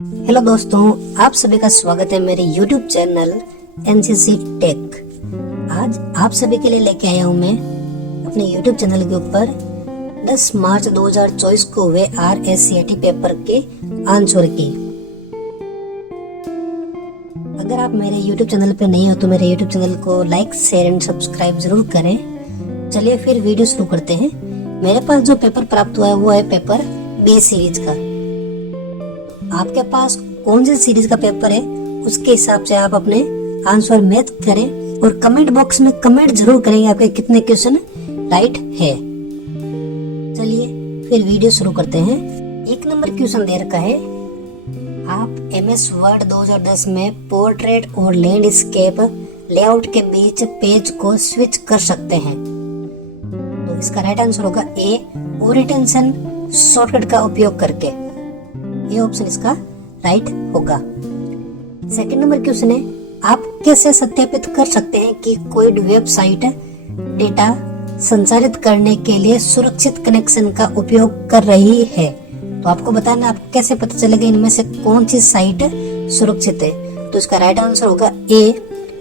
Hello दोस्तों, आप सभी का स्वागत है मेरे YouTube चैनल एनसीसी टेक। आज आप सभी के लिए लेके आया हूँ मैं अपने YouTube चैनल के ऊपर 10 मार्च 2024 को हुए RSCET पेपर के आंसर की। अगर आप मेरे YouTube चैनल पे नहीं हो तो मेरे YouTube चैनल को लाइक, शेयर एंड सब्सक्राइब जरूर करें। चलिए फिर वीडियो शुरू करते हैं। मेरे पास जो पेपर प्राप्त हुआ है वो है पेपर बी सीरीज का। आपके पास कौन सी सीरीज का पेपर है उसके हिसाब से आप अपने आंसर मैच करें और कमेंट बॉक्स में कमेंट जरूर करेंगे आपके कितने क्वेश्चन राइट है। चलिए फिर वीडियो शुरू करते हैं। 1 नंबर क्वेश्चन दे रखा है, आप MS वर्ड 2010 में पोर्ट्रेट और लैंडस्केप लेआउट के बीच पेज को स्विच कर सकते हैं। तो इसका राइट आंसर होगा ए, ओरिएंटेशन शॉर्टकट का उपयोग करके। ये ऑप्शन इसका राइट होगा। सेकंड नंबर क्वेश्चन है, आप कैसे सत्यापित कर सकते हैं कि कोई वेबसाइट डेटा संचारित करने के लिए सुरक्षित कनेक्शन का उपयोग कर रही है। तो आपको बताना आपको कैसे पता चलेगा इनमें से कौन सी साइट सुरक्षित है। तो इसका राइट आंसर होगा ए,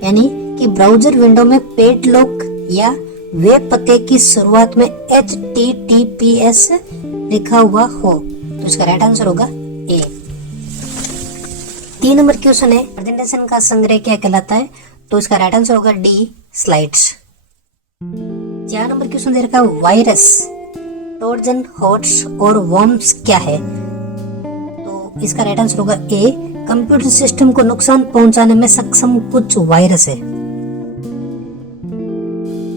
यानी कि ब्राउजर विंडो में पेड लॉक या वेब पते की शुरुआत में HTTPS लिखा हुआ हो। तो इसका राइट आंसर होगा ए। 3 नंबर क्वेश्चन है, प्रेजेंटेशन का संग्रह क्या कहलाता है। तो इसका राइट आंसर होगा डी, स्लाइड्स। 4 नंबर क्वेश्चन दे रखा है, वायरस, ट्रोजन हॉर्स और वर्म्स क्या है। तो इसका राइट आंसर होगा ए, कंप्यूटर सिस्टम को नुकसान पहुंचाने में सक्षम कुछ वायरस है।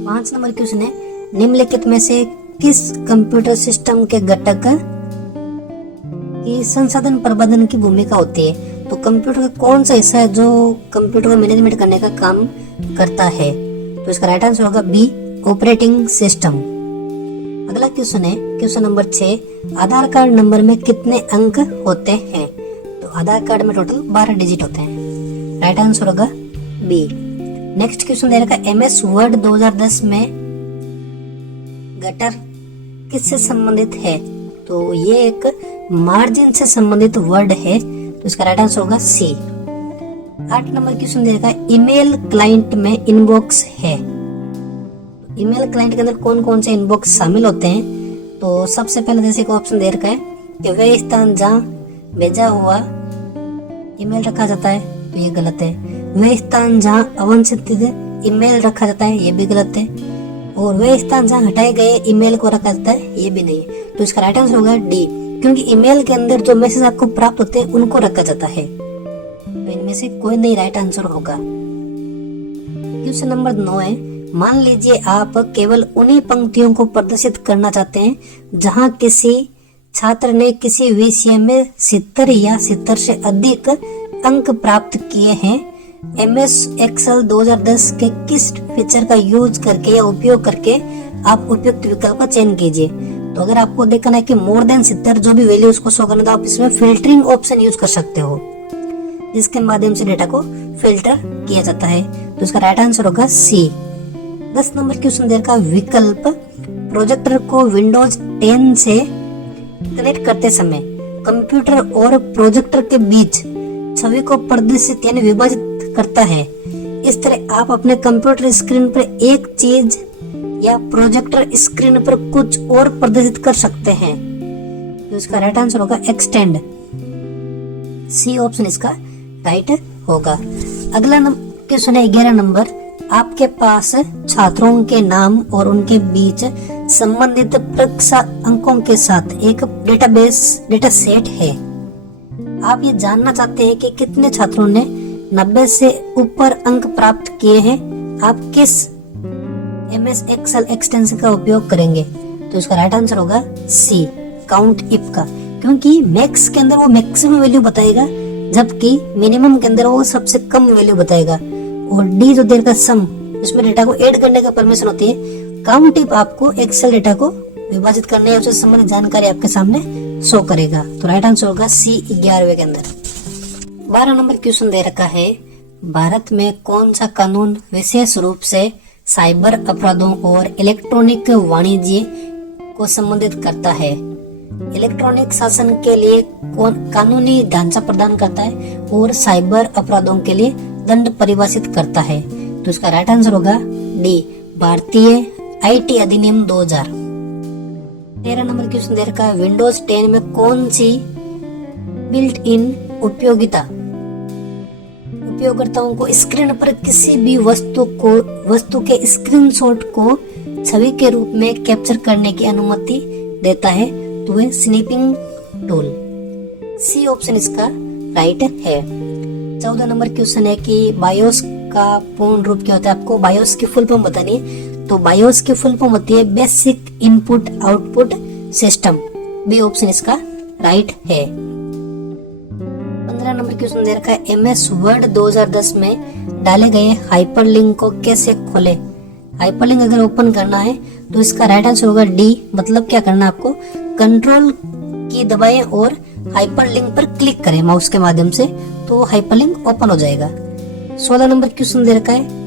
5 नंबर क्वेश्चन है, निम्नलिखित में से किस कंप्यूटर सिस्टम के घटक की संसाधन प्रबंधन की भूमिका होती है। तो कंप्यूटर का कौन सा हिस्सा है जो कंप्यूटर को मैनेजमेंट करने का काम करता है। तो इसका राइट आंसर होगा बी, ऑपरेटिंग सिस्टम। अगला क्वेश्चन है क्वेश्चन नंबर 6, आधार कार्ड नंबर में कितने अंक होते हैं। तो आधार कार्ड में टोटल 12 डिजिट होते हैं। राइट आंसर होगा बी। नेक्स्ट क्वेश्चन दे रखा है, MS वर्ड 2010 में गटर किससे संबंधित है। तो ये एक मार्जिन से संबंधित वर्ड है। तो इसका राइट आंसर होगा सी। 8 नंबर क्वेश्चन दे रखा है, ईमेल क्लाइंट में इनबॉक्स है। ईमेल क्लाइंट के अंदर कौन कौन से इनबॉक्स शामिल होते हैं। तो सबसे पहले जैसे को ऑप्शन दे रखा है कि वह स्थान जहाँ भेजा हुआ ईमेल रखा जाता है, तो ये गलत है। वह स्थान जहाँ अवांछित ईमेल रखा जाता है, ये भी गलत है। और वह स्थान जहाँ हटाए गए ईमेल को रखा जाता है, ये भी नहीं। तो इसका राइट आंसर होगा डी, क्योंकि ईमेल के अंदर जो मैसेज आपको प्राप्त होते हैं उनको रखा जाता है। तो इनमें से कोई नहीं राइट आंसर होगा। क्वेश्चन नंबर 9 है, मान लीजिए आप केवल उन्हीं पंक्तियों को प्रदर्शित करना चाहते हैं जहां किसी छात्र ने किसी विषय में 70 या 70 से अधिक अंक प्राप्त किए हैं। MS Excel 2010 के किस फीचर का यूज करके या उपयोग करके आप उपयुक्त विकल्प का चयन कीजिए। तो अगर आपको देखना है कि मोर देन 70 जो भी वैल्यू उसको शो करना, तो आप इसमें फिल्टरिंग ऑप्शन यूज कर सकते हो, जिसके माध्यम से डेटा को फिल्टर किया जाता है। तो इसका राइट आंसर होगा सी। 10 नंबर क्वेश्चन दे रखा विकल्प, प्रोजेक्टर को विंडोज 10 से कनेक्ट करते समय कंप्यूटर और प्रोजेक्टर के बीच छवि को प्रदर्शित यानी विभाजित करता है। इस तरह आप अपने कंप्यूटर स्क्रीन पर एक चीज या प्रोजेक्टर स्क्रीन पर कुछ और प्रदर्शित कर सकते हैं। तो इसका राइट आंसर होगा एक्सटेंड। सी ऑप्शन इसका राइट होगा। अगला क्वेश्चन है 11 नंबर, आपके पास छात्रों के नाम और उनके बीच संबंधित परीक्षा अंकों के साथ एक डेटा सेट है। आप ये जानना चाहते हैं कि कितने छात्रों ने 90 से ऊपर अंक प्राप्त किए हैं। आप किस MS Excel एक्सटेंशन का उपयोग करेंगे। तो इसका राइट आंसर होगा सी, काउंट इफ का, क्योंकि मैक्स के अंदर वो मैक्सिमम वैल्यू बताएगा जबकि मिनिमम के अंदर वो सबसे कम वैल्यू बताएगा। और डी जो देर का सम, इसमें डेटा को ऐड करने का परमिशन होती है। काउंट इफ आपको एक्सेल डेटा को विभाजित करने या उससे संबंधित जानकारी आपके सामने शो करेगा। तो राइट आंसर होगा सी 11वें के अंदर। 12 नंबर क्वेश्चन दे रखा है, भारत में कौन सा कानून विशेष रूप से साइबर अपराधों और इलेक्ट्रॉनिक वाणिज्य को संबंधित करता है। इलेक्ट्रॉनिक शासन के लिए कानूनी ढांचा प्रदान करता है और साइबर अपराधों के लिए दंड परिभाषित करता है। तो इसका राइट आंसर होगा डी, भारतीय आईटी अधिनियम 2000। 13 नंबर क्वेश्चन दे रखा है, विंडोज 10 में कौन सी बिल्ट इन उपयोगकर्ताओं को स्क्रीन पर किसी भी वस्तु के स्क्रीनशॉट को छवि के रूप में कैप्चर करने की अनुमति देता है? तो वह स्नीपिंग टूल। सी ऑप्शन इसका राइट है। 14 नंबर क्वेश्चन है कि बायोस का पूर्ण रूप क्या होता है? आपको बायोस की फुल फॉर्म बतानी है। तो बायोस की फुल फॉर्म होती है basic input output system. B option इसका राइट है। 15 नंबर क्वेश्चन दे रखा है, एमएस वर्ड 2010 में डाले गए हाइपरलिंक को कैसे खोले? हाइपरलिंक अगर ओपन करना है तो इसका राइट आंसर होगा डी। मतलब क्या करना है आपको, कंट्रोल की दबाएं और हाइपरलिंक पर क्लिक करें माउस के माध्यम से, तो हाइपरलिंक ओपन हो जाएगा। 16 नंबर क्वेश्चन दे रखा है,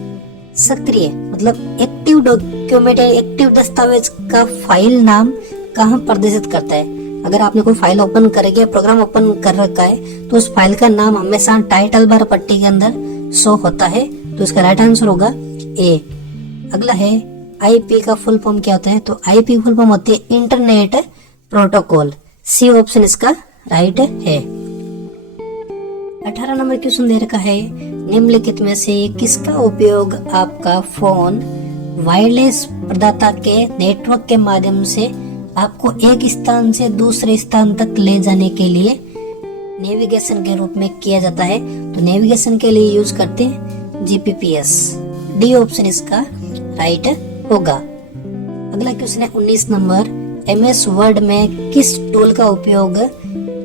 सक्रिय मतलब एक्टिव डॉक्यूमेंट या एक्टिव दस्तावेज का फाइल नाम कहाँ प्रदर्शित करता है? अगर आपने कोई फाइल ओपन करेगी या प्रोग्राम ओपन कर रखा है तो उस फाइल का नाम हमेशा टाइटल बार पट्टी के अंदर शो होता है। तो इसका राइट आंसर होगा ए। अगला है, आईपी का फुल फॉर्म क्या होता है? तो आईपी फुल फॉर्म होती है इंटरनेट प्रोटोकॉल। सी ऑप्शन इसका राइट है। 18 नंबर क्वेश्चन दे रखा है, निम्नलिखित में से किसका उपयोग आपका फोन वायरलेस प्रदाता के नेटवर्क के माध्यम से आपको एक स्थान से दूसरे स्थान तक ले जाने के लिए नेविगेशन के रूप में किया जाता है? तो नेविगेशन के लिए यूज करते हैं जीपीपीएस। डी ऑप्शन इसका राइट होगा। अगला क्वेश्चन है 19 नंबर, एमएस वर्ड में किस टूल का उपयोग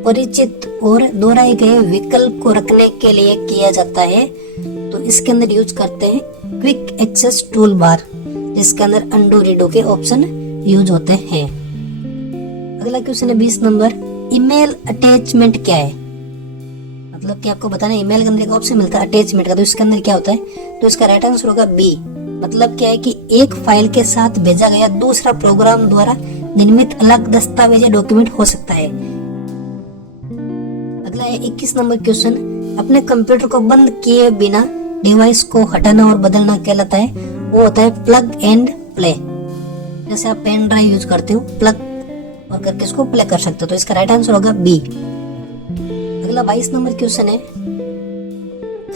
परिचित और दोहराए गए विकल्प को रखने के लिए किया जाता है? तो इसके अंदर यूज करते हैं क्विक एक्सेस टूल बार, जिसके अंदर अंडू रीडो के ऑप्शन यूज होते हैं। अगला क्वेश्चन है 20 नंबर, ईमेल अटैचमेंट क्या है? मतलब कि आपको बताना है ईमेल के अंदर एक ऑप्शन मिलता है अटैचमेंट का, तो इसके अंदर क्या होता है? तो इसका राइट आंसर होगा बी। मतलब क्या है कि एक फाइल के साथ भेजा गया दूसरा प्रोग्राम द्वारा निर्मित अलग दस्तावेज या डॉक्यूमेंट हो सकता है। अगला है 21 नंबर क्वेश्चन, अपने कंप्यूटर को बंद किए बिना डिवाइस को हटाना और बदलना कहलाता है? वो होता है प्लग एंड प्ले। जैसे आप पेन ड्राइव यूज करते हो, प्लग और करके इसको प्ले कर सकते हो। तो इसका राइट आंसर होगा बी। अगला 22 नंबर क्वेश्चन है,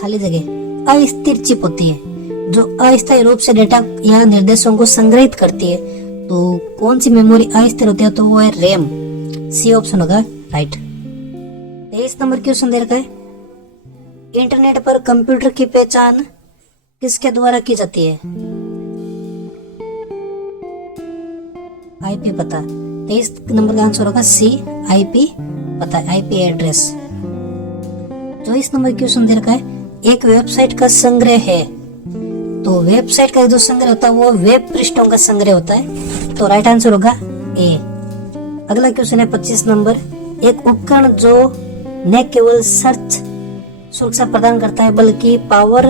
खाली जगह अस्थिर चिप होती है जो अस्थायी रूप से डेटा या निर्देशों को संग्रहित करती है। तो कौन सी मेमोरी अस्थिर होती है? तो वो है रैम। सी ऑप्शन होगा राइट। 23 नंबर क्वेश्चन दे रखा है, इंटरनेट पर कंप्यूटर की पहचान किसके द्वारा की जाती है? आईपी पता। 23 नंबर का आंसर होगा सी, आईपी पता, आईपी एड्रेस। 24 नंबर क्वेश्चन दे रखा है, एक वेबसाइट का संग्रह है। तो वेबसाइट का जो संग्रह होता है वो वेब पृष्ठों का संग्रह होता है। तो राइट आंसर होगा ए। अगला क्वेश्चन है 25 नंबर, एक उपकरण जो न केवल सर्च सुरक्षा प्रदान करता है बल्कि पावर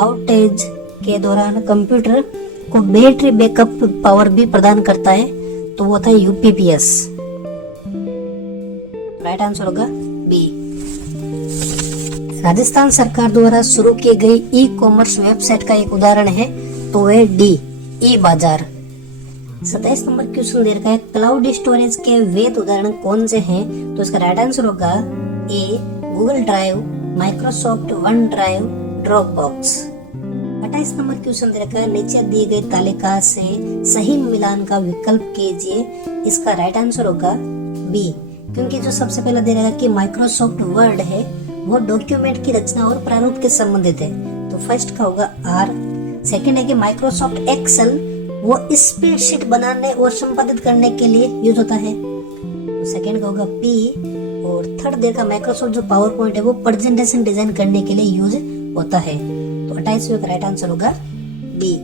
आउटेज के दौरान कंप्यूटर को बैटरी बैकअप पावर भी प्रदान करता है, तो वो था यूपीपीएस। राइट आंसर होगा बी। राजस्थान सरकार द्वारा शुरू की गई ई कॉमर्स वेबसाइट का एक उदाहरण है, तो है डी, ई बाजार। 27 नंबर क्वेश्चन दे रखा है, क्लाउड स्टोरेज के वैध उदाहरण कौन से हैं? तो इसका राइट आंसर होगा A, Google Drive, Microsoft OneDrive, Dropbox. 28 number question दे रखा है, नीचे दी गई तालिका से सही मिलान का विकल्प कीजिए। इसका राइट आंसर होगा बी, क्योंकि जो सबसे पहला दे रखा है कि माइक्रोसॉफ्ट वर्ड है वो डॉक्यूमेंट की रचना और प्रारूप के संबंधित है, तो फर्स्ट का होगा आर। सेकंड है कि माइक्रोसॉफ्ट एक्सेल वो स्प्रेडशीट बनाने और संपादित करने के लिए यूज होता है, तो सेकंड का होगा पी। और थर्ड देखा माइक्रोसॉफ्ट जो पावर पॉइंट है वो प्रेजेंटेशन डिजाइन करने के लिए यूज होता है, तो 28वें का राइट आंसर होगा बी।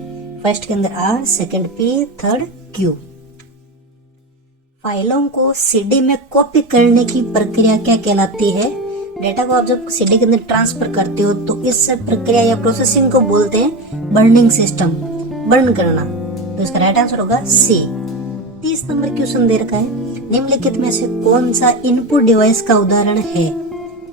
फर्स्ट के अंदर R, second P, third Q. फाइलों को सीडी में कॉपी करने की प्रक्रिया क्या कहलाती है? डेटा को आप जब सीडी के अंदर ट्रांसफर करते हो तो इस प्रक्रिया या प्रोसेसिंग को बोलते हैं बर्निंग सिस्टम, बर्न करना, तो इसका राइट आंसर होगा सी। 30 नंबर क्वेश्चन दे रखा है, निम्नलिखित में से कौन सा इनपुट डिवाइस का उदाहरण है?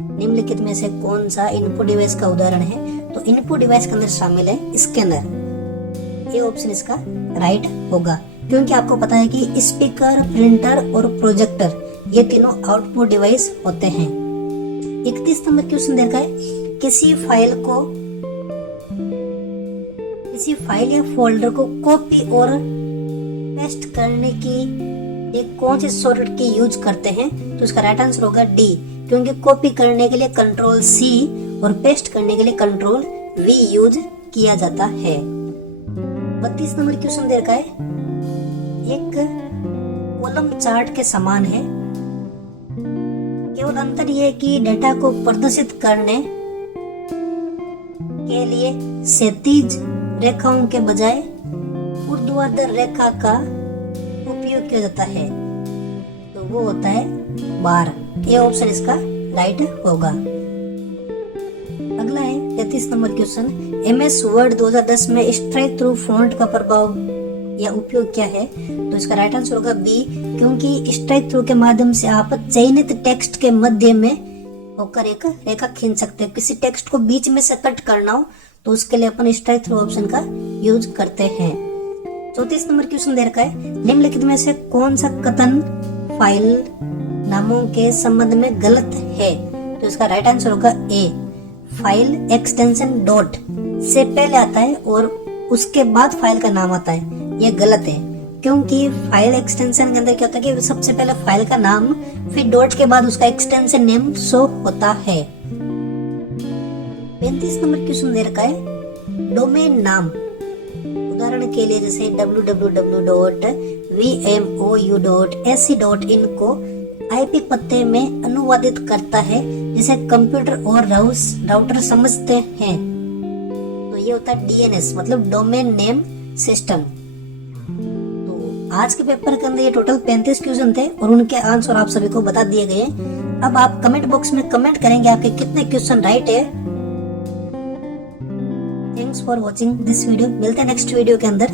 निम्नलिखित में से कौन सा इनपुट डिवाइस का उदाहरण है? तो इनपुट डिवाइस के अंदर शामिल है स्कैनर। ये ऑप्शन इसका राइट होगा, क्योंकि आपको पता है कि स्पीकर, प्रिंटर और प्रोजेक्टर ये तीनों आउटपुट डिवाइस होते हैं। 31 नंबर क्वेश्चन देखा है, किसी फाइल या फोल्डर को कॉपी और पेस्ट करने की एक कौन सी शॉर्टकट की यूज करते हैं? तो इसका राइट आंसर होगा डी, क्योंकि कॉपी करने के लिए कंट्रोल सी और पेस्ट करने के लिए कंट्रोल वी यूज किया जाता है। 32 नंबर क्वेश्चन दे रखा है, एक कॉलम चार्ट के समान है, केवल अंतर यह है कि डेटा को प्रदर्शित करने के लिए क्षैतिज रेखाओं के बजाय ऊर्ध्वाधर रेखा का उपयोग किया जाता है, तो वो होता है बार। ये ऑप्शन इसका राइट होगा। अगला है 33 नंबर क्वेश्चन, MS वर्ड 2010 में स्ट्राइक थ्रू फॉन्ट का प्रभाव या उपयोग क्या है? तो इसका राइट आंसर होगा बी, क्योंकि स्ट्राइक थ्रू के माध्यम से आप चयनित टेक्स्ट के मध्य में होकर एक रेखा खींच सकते हैं। किसी टेक्स्ट को बीच में से कट करना हो तो उसके लिए अपन स्ट्राइक थ्रू ऑप्शन का यूज करते हैं। 34 नंबर क्वेश्चन दे रखा है, निम्नलिखित में से कौन सा कथन फाइल नामों के संबंध में गलत है? तो इसका राइट आंसर होगा ए, फाइल एक्सटेंशन डॉट से पहले आता है और उसके बाद फाइल का नाम आता है। ये गलत है, क्योंकि फाइल एक्सटेंशन के अंदर क्या होता है कि सबसे पहले फाइल का नाम, फिर डॉट के बाद उसका एक्सटेंशन नेम शो होता है। 35 नंबर क्वेश्चन दे रखा है, डोमेन नाम उदाहरण के लिए जैसे www.vmou.ac.in को IP पते में अनुवादित करता है, जिसे कंप्यूटर और राउटर समझते हैं, तो ये होता है DNS, मतलब डोमेन नेम सिस्टम। तो आज के पेपर के अंदर ये टोटल 35 क्वेश्चन थे और उनके आंसर आप सभी को बता दिए गए। अब आप कमेंट बॉक्स में कमेंट करेंगे आपके कितने क्वेश्चन राइट है। Thanks for watching this video. मिलते हैं नेक्स्ट वीडियो के अंदर।